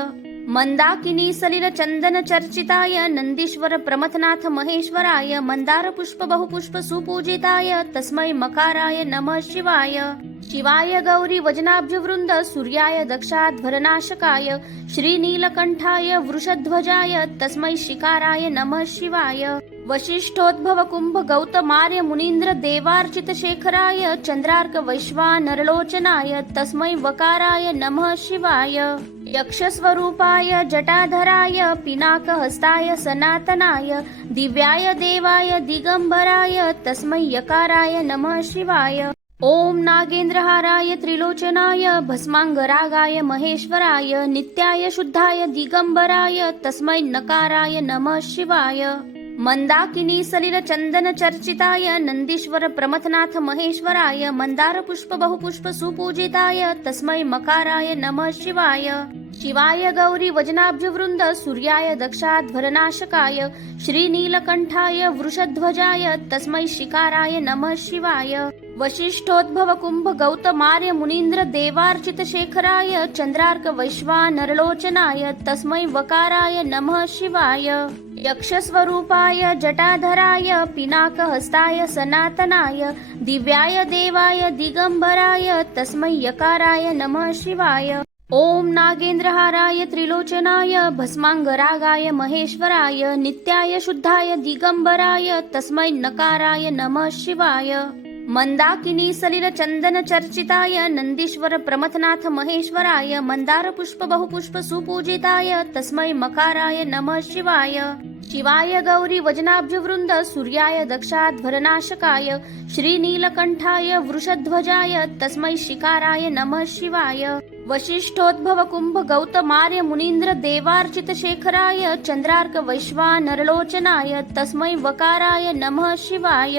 मंदाकिनी सलिल चंदन चर्चिताय नंदीश्वर प्रमथनाथ महेश्वराय मंदार पुष्प बहुपुष्प सुपूजिताय तस्मै मकाराय नमः शिवाय। शिवाय गौरी वजनाब्ज वृंद सूर्याय दक्षाध्वरनाशकाय श्रीनीलकंठाय वृषध्वजाय तस्मै शिकाराय नमः शिवाय। वशिष्ठोद्भव कुंभ गौतमार्य मुनीन्द्र देवार्चित शेखराय चंद्रार्क वैश्वानरलोचनाय तस्मै वकाराय नमः शिवाय। यक्षस्वरूपाय जटाधराय पिनाकहस्ताय सनातनाय दिव्याय देवाय दिगंबराय तस्मै यकाराय नमः शिवाय। ओम नागेंद्रहाराय त्रिलोचनाय भस्मांगरागाय महेश्वराय नित्याय शुद्धाय दिगंबराय तस्मै नकाराय नमः शिवाय। मंदाकिनी सलिल चंदन चर्चिताय नंदीश्वर प्रमथनाथ महेश्वराय मंदार पुष्प बहुपुष्प सुपूजिताय तस्मै मकाराय नमः शिवाय। शिवाय गौरी वजनाब्ज वृंद सूर्याय दक्षाध्वरनाशकाय श्रीनीलकंठाय वृषध्वजाय तस्मै शिकाराय नमः शिवाय। वशिष्ठोद्भव कुंभ गौतमार्य मुनीन्द्र देवार्चित शेखराय चंद्रार्क वैश्वानरलोचनाय तस्मै वकाराय नमः शिवाय। यक्षस्वरूपाय जटाधराय पिनाकहस्ताय सनातनाय दिव्याय देवाय दिगंबराय तस्मै यकाराय नमः शिवाय। ओम नागेंद्रहाराय त्रिलोचनाय भस्मांगरागाय महेश्वराय नित्याय शुद्धाय दिगंबराय तस्मै नकाराय नमः शिवाय। मंदाकिनी सलिल चंदन चर्चिताय नंदीश्वर प्रमथनाथ महेश्वराय मंदार पुष्प बहुपुष्प सुपूजिताय तस्मै मकाराय नमः शिवाय। शिवाय गौरी वजनाब्ज वृंद सूर्याय दक्षाध्वरनाशकाय श्रीनीलकंठाय वृषध्वजाय तस्मै शिकाराय नमः शिवाय। वशिष्ठोद्भव कुंभ गौतमार्य मुनीन्द्र देवार्चित शेखराय चंद्रार्क वैश्वानरलोचनाय तस्मै वकाराय नमः शिवाय।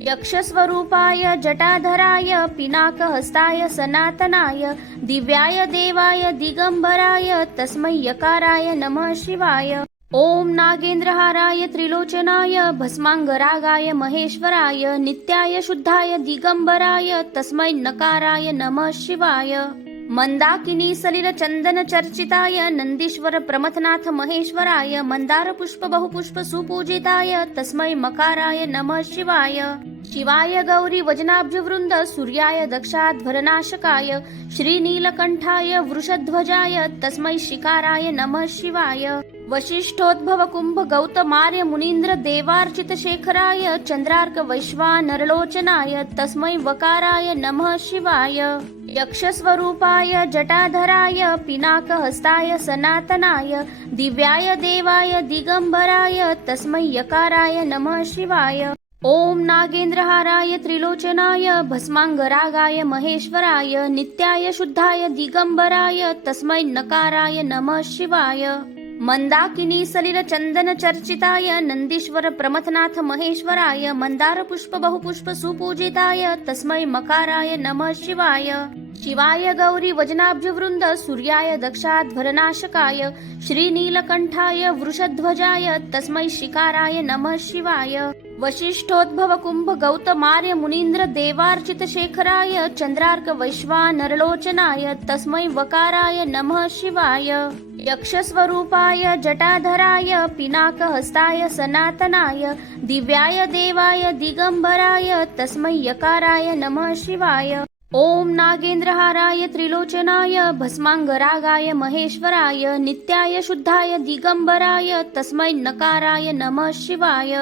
यक्षस्वरूपाय जटाधराय पिनाकहस्ताय सनातनाय दिव्याय देवाय दिगंबराय तस्मै यकाराय नमः शिवाय। ओम नागेंद्रहाराय त्रिलोचनाय भस्मांगरागाय महेश्वराय नित्याय शुद्धाय दिगंबराय तस्मै नकाराय नमः शिवाय। मंदाकिनी सलिल चंदन चर्चिताय नंदीश्वर प्रमथनाथ महेश्वराय मंदार पुष्प बहुपुष्प सुपूजिताय तस्मै मकाराय नमः शिवाय। शिवाय गौरी वजनाब्ज वृंद सूर्याय दक्षाध्वरनाशकाय श्रीनीलकंठाय वृषध्वजाय तस्मै शिकाराय नमः शिवाय। वशिष्ठोद्भव कुंभ गौतमार्य मुनीन्द्र देवार्चित शेखराय चंद्रार्क वैश्वानरलोचनाय तस्मै वकाराय नमः शिवाय। यक्षस्वरूपाय जटाधराय पिनाकहस्ताय सनातनाय दिव्याय देवाय दिगंबराय तस्मै यकाराय नमः शिवाय। ओम नागेंद्रहाराय त्रिलोचनाय भस्मांगरागाय महेश्वराय नित्याय शुद्धाय दिगंबराय तस्मै नकाराय नमः शिवाय। मंदाकिनी सलिल चंदन चर्चिताय नंदीश्वर प्रमथनाथ महेश्वराय मंदार पुष्प बहुपुष्प सुपूजिताय तस्मै मकाराय नमः शिवाय। शिवाय गौरी वजनाब्ज वृंद सूर्याय दक्षाध्वरनाशकाय श्रीनीलकंठाय वृषध्वजाय तस्मै शिकाराय नमः शिवाय। वशिष्ठोद्भव कुंभ गौतमार्य मुनीन्द्र देवार्चित शेखराय चंद्रार्क वैश्वानरलोचनाय तस्मै वकाराय नमः शिवाय। यक्षस्वरूपाय जटाधराय पिनाकहस्ताय सनातनाय दिव्याय देवाय दिगंबराय तस्मै यकाराय नमः शिवाय। ओम नागेंद्रहाराय त्रिलोचनाय भस्मांगरागाय महेश्वराय नित्याय शुद्धाय दिगंबराय तस्मै नकाराय नमः शिवाय।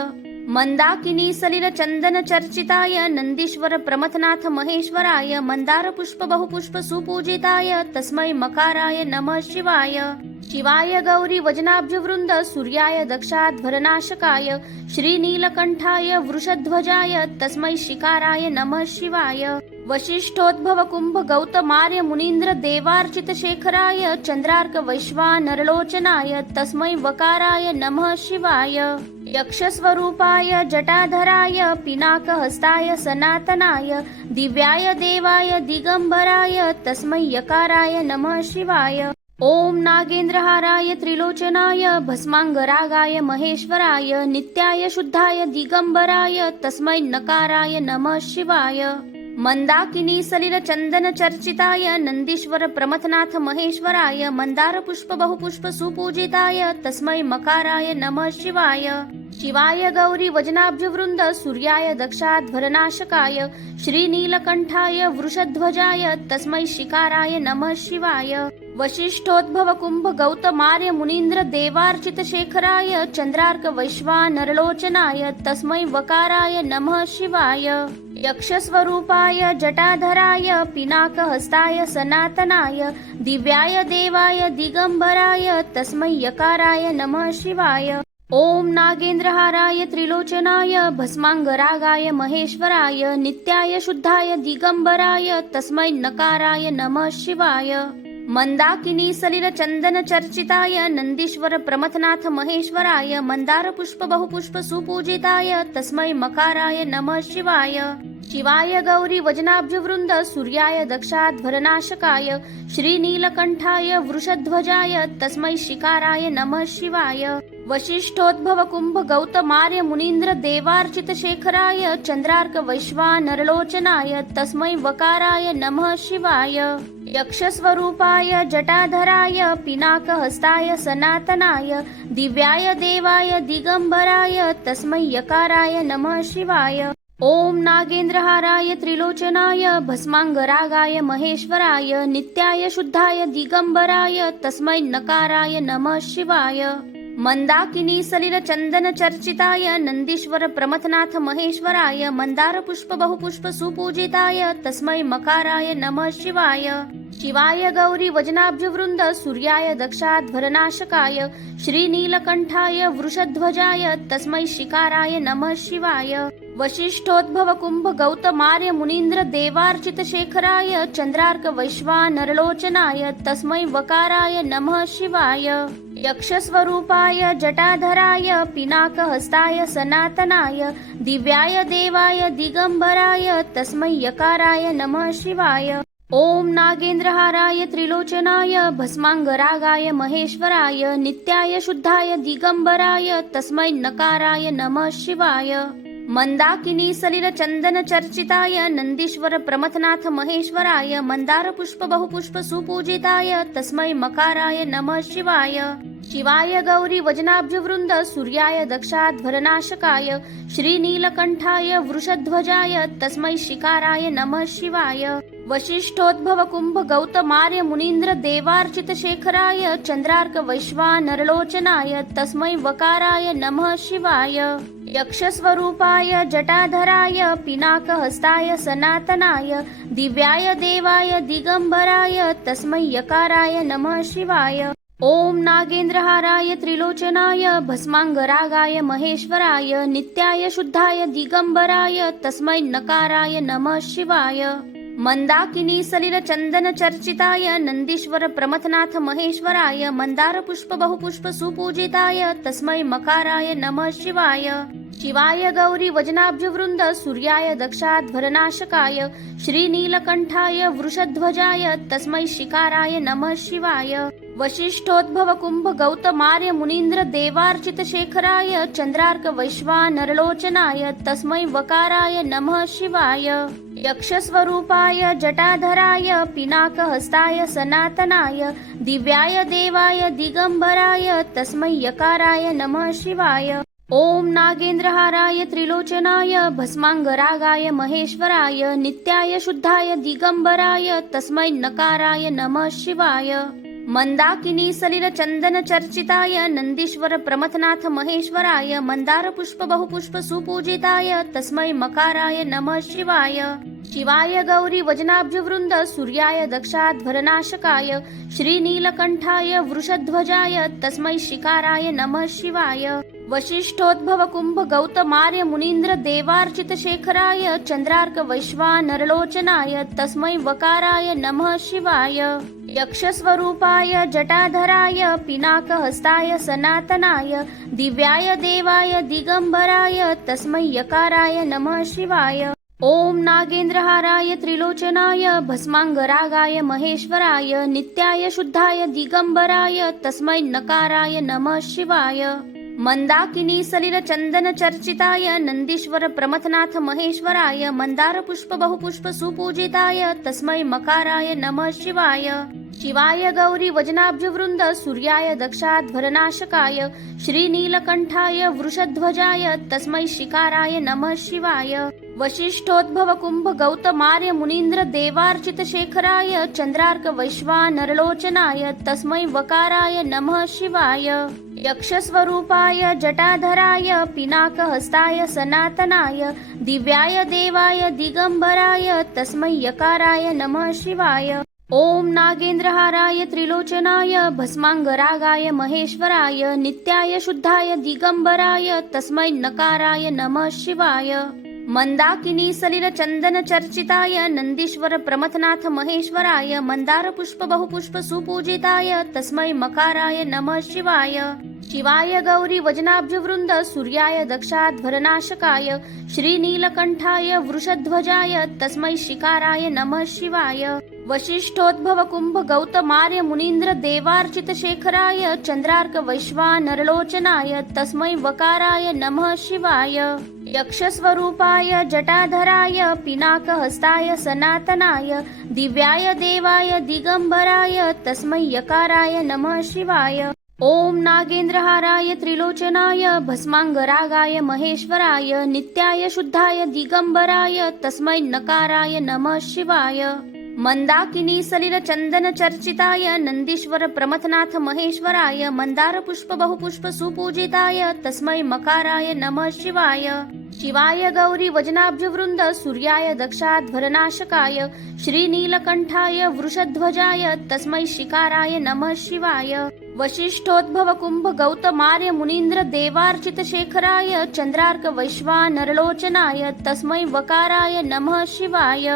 मंदाकिनी सलिल चंदन चर्चिताय नंदीश्वर प्रमथनाथ महेश्वराय मंदार पुष्प बहुपुष्प सुपूजिताय तस्मै मकाराय नमः शिवाय। शिवाय गौरी वजनाब्ज वृंद सूर्याय दक्षाध्वरनाशकाय श्रीनीलकंठाय वृषध्वजाय तस्मै शिकाराय नमः शिवाय। वशिष्ठोद्भव कुंभ गौतमार्य मुनीन्द्र देवार्चित शेखराय चंद्रार्क वैश्वानरलोचनाय तस्मै वकाराय नमः शिवाय। यक्षस्वरूपाय जटाधराय पिनाकहस्ताय सनातनाय दिव्याय देवाय दिगंबराय तस्मै यकाराय नमः शिवाय। ओम नागेंद्रहाराय त्रिलोचनाय भस्मांगरागाय महेश्वराय नित्याय शुद्धाय दिगंबराय तस्मै नकाराय नमः शिवाय। मंदाकिनी सलिल चंदन चर्चिताय नंदीश्वर प्रमथनाथ महेश्वराय मंदार पुष्प बहुपुष्प सुपूजिताय तस्मै मकाराय नमः शिवाय। शिवाय गौरी वजनाब्ज वृंद सूर्याय दक्षाध्वरनाशकाय श्रीनीलकंठाय वृषध्वजाय तस्मै शिकाराय नमः शिवाय। वशिष्ठोद्भव कुंभ गौतमार्य मुनीन्द्र देवार्चित शेखराय चंद्रार्क वैश्वानरलोचनाय तस्मै वकाराय नमः शिवाय। यक्षस्वरूपाय जटाधराय पिनाकहस्ताय सनातनाय दिव्याय देवाय दिगंबराय तस्मै यकाराय नमः शिवाय। ओम नागेंद्रहाराय त्रिलोचनाय भस्मांगरागाय महेश्वराय नित्याय शुद्धाय दिगंबराय तस्मै नकाराय नमः शिवाय। मंदाकिनी सलिल चंदन चर्चिताय नंदीश्वर प्रमथनाथ महेश्वराय मंदार पुष्प बहुपुष्प सुपूजिताय तस्मै मकाराय नमः शिवाय। शिवाय गौरी वजनाब्ज वृंद सूर्याय दक्षाध्वरनाशकाय श्रीनीलकंठाय वृषध्वजाय तस्मै शिकाराय नमः शिवाय। वशिष्ठोद्भव कुंभ गौतमार्य मुनीन्द्र देवार्चित शेखराय चंद्रार्क वैश्वानरलोचनाय तस्मै वकाराय नमः शिवाय। यक्षस्वरूपाय जटाधराय पिनाकहस्ताय सनातनाय दिव्याय देवाय दिगंबराय तस्मै यकाराय नमः शिवाय। ओम नागेंद्रहाराय त्रिलोचनाय भस्मांगरागाय महेश्वराय नित्याय शुद्धाय दिगंबराय तस्मै नकाराय नमः शिवाय। मंदाकिनी सलिल चंदन चर्चिताय नंदीश्वर प्रमथनाथ महेश्वराय मंदार पुष्प बहुपुष्प सुपूजिताय तस्मै मकाराय नमः शिवाय। शिवाय गौरी वजनाब्ज वृंद सूर्याय दक्षाध्वरनाशकाय श्रीनीलकंठाय वृषध्वजाय तस्मै शिकाराय नमः शिवाय। वशिष्ठोद्भव कुंभ गौतमार्य मुनीन्द्र देवार्चित शेखराय चंद्रार्क वैश्वानरलोचनाय तस्मै वकाराय नमः शिवाय। यक्षस्वरूपाय जटाधराय पिनाकहस्ताय सनातनाय दिव्याय देवाय दिगंबराय तस्मै यकाराय नमः शिवाय। ओम नागेंद्रहाराय त्रिलोचनाय भस्मांगरागाय महेश्वराय नित्याय शुद्धाय दिगंबराय तस्मै नकाराय नमः शिवाय। मंदाकिनी सलिल चंदन चर्चिताय नंदीश्वर प्रमथनाथ महेश्वराय मंदार पुष्प बहुपुष्प सुपूजिताय तस्मै मकाराय नमः शिवाय। शिवाय गौरी वजनाब्ज वृंद सूर्याय दक्षाध्वरनाशकाय श्रीनीलकंठाय वृषध्वजाय तस्मै शिकाराय नमः शिवाय। वशिष्ठोद्भव कुंभ गौतमार्य मुनीन्द्र देवार्चित शेखराय चंद्रार्क वैश्वानरलोचनाय तस्मै वकाराय नमः शिवाय। यक्षस्वरूपाय जटाधराय पिनाकहस्ताय सनातनाय दिव्याय देवाय दिगंबराय तस्मै यकाराय नमः शिवाय। ओम नागेंद्रहाराय त्रिलोचनाय भस्मांगरागाय महेश्वराय नित्याय शुद्धाय दिगंबराय तस्मै नकाराय नमः शिवाय। मंदाकिनी सलिल चंदन चर्चिताय नंदीश्वर प्रमथनाथ महेश्वराय मंदार पुष्प बहुपुष्प सुपूजिताय तस्मै मकाराय नमः शिवाय। शिवाय गौरी वजनाब्ज वृंद सूर्याय दक्षाध्वरनाशकाय श्रीनीलकंठाय वृषध्वजाय तस्मै शिकाराय नमः शिवाय। वशिष्ठोद्भव कुंभ गौतमार्य मुनीन्द्र देवार्चित शेखराय चंद्रार्क वैश्वानरलोचनाय तस्मै वकाराय नमः शिवाय। यक्षस्वरूपाय जटाधराय पिनाकहस्ताय सनातनाय दिव्याय देवाय दिगंबराय तस्मै यकाराय नमः शिवाय। ओम नागेंद्रहाराय त्रिलोचनाय भस्मांगरागाय महेश्वराय नित्याय शुद्धाय दिगंबराय तस्मै नकाराय नमः शिवाय। मंदाकिनी सलिल चंदन चर्चिताय नंदीश्वर प्रमथनाथ महेश्वराय मंदार पुष्प बहुपुष्प सुपूजिताय तस्मै मकाराय नमः शिवाय। शिवाय गौरी वजनाब्ज वृंद सूर्याय दक्षाध्वरनाशकाय श्रीनीलकंठाय वृषध्वजाय तस्मै शिकाराय नमः शिवाय। वशिष्ठोद्भव कुंभ गौतमार्य मुनीन्द्र देवार्चित शेखराय चंद्रार्क वैश्वानरलोचनाय तस्मै वकाराय नमः शिवाय। यक्षस्वरूपाय जटाधराय पिनाकहस्ताय सनातनाय दिव्याय देवाय दिगंबराय तस्मै यकाराय नमः शिवाय। ओम नागेंद्रहाराय त्रिलोचनाय भस्मांगरागाय महेश्वराय नित्याय शुद्धाय दिगंबराय तस्मै नकाराय नमः शिवाय। मंदाकिनी सलिल चंदन चर्चिताय नंदीश्वर प्रमथनाथ महेश्वराय मंदार पुष्प बहुपुष्प सुपूजिताय तस्मै मकाराय नमः शिवाय। शिवाय गौरी वजनाब्ज वृंद सूर्याय दक्षाध्वरनाशकाय श्रीनीलकंठाय वृषध्वजाय तस्मै शिकाराय नमः शिवाय। वशिष्ठोद्भव कुंभ गौतमार्य मुनीन्द्र देवार्चित शेखराय चंद्रार्क वैश्वानरलोचनाय तस्मै वकाराय नमः शिवाय। यक्षस्वरूपाय जटाधराय पिनाकहस्ताय सनातनाय दिव्याय देवाय दिगंबराय तस्मै यकाराय नमः शिवाय। ओम नागेंद्रहाराय त्रिलोचनाय भस्मांगरागाय महेश्वराय नित्याय शुद्धाय दिगंबराय तस्मै नकाराय नमः शिवाय। मंदाकिनी सलिल चंदन चर्चिताय नंदीश्वर प्रमथनाथ महेश्वराय मंदार पुष्प बहुपुष्प सुपूजिताय तस्मै मकाराय नमः शिवाय। शिवाय गौरी वजनाब्ज वृंद सूर्याय दक्षाध्वरनाशकाय श्रीनीलकंठाय वृषध्वजाय तस्मै शिकाराय नमः शिवाय। वशिष्ठोद्भव कुंभ गौतमार्य मुनीन्द्र देवार्चित शेखराय चंद्रार्क वैश्वानरलोचनाय तस्मै वकाराय नमः शिवाय। यक्षस्वरूपाय जटाधराय पिनाकहस्ताय सनातनाय दिव्याय देवाय दिगंबराय तस्मै यकाराय नमः शिवाय। ओम नागेंद्रहाराय त्रिलोचनाय भस्मांगरागाय महेश्वराय नित्याय शुद्धाय दिगंबराय तस्मै नकाराय नमः शिवाय। मंदाकिनी सलिल चंदन चर्चिताय नंदीश्वर प्रमथनाथ महेश्वराय मंदार पुष्प बहुपुष्प सुपूजिताय तस्मै मकाराय नमः शिवाय। शिवाय गौरी वजनाब्ज वृंद सूर्याय दक्षाध्वरनाशकाय श्रीनीलकंठाय वृषध्वजाय तस्मै शिकाराय नमः शिवाय। वशिष्ठोद्भव कुंभ गौतमार्य मुनीन्द्र देवार्चित शेखराय चंद्रार्क वैश्वानरलोचनाय तस्मै वकाराय नमः शिवाय।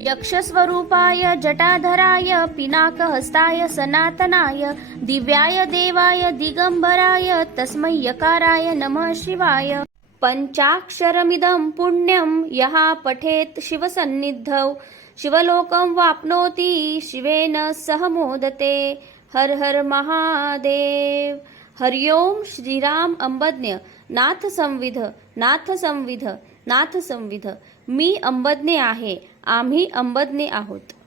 यक्षस्वरूपाय जटाधराय पिनाकहस्ताय सनातनाय दिव्याय देवाय दिगंबराय तस्मै यकाराय नमः शिवाय। पंचाक्षरमिदं पुण्यं यः पठेत् शिवसन्निधौ शिवलोकं वाप्नोति शिवेन सह मोदते। हर हर महादेव। हरि ओम श्रीराम अंबज्ञ नाथ संविध नाथ संविध नाथ संविध। मी अंबज्ञ आहे, आम्ही अंबज्ञ आहोत.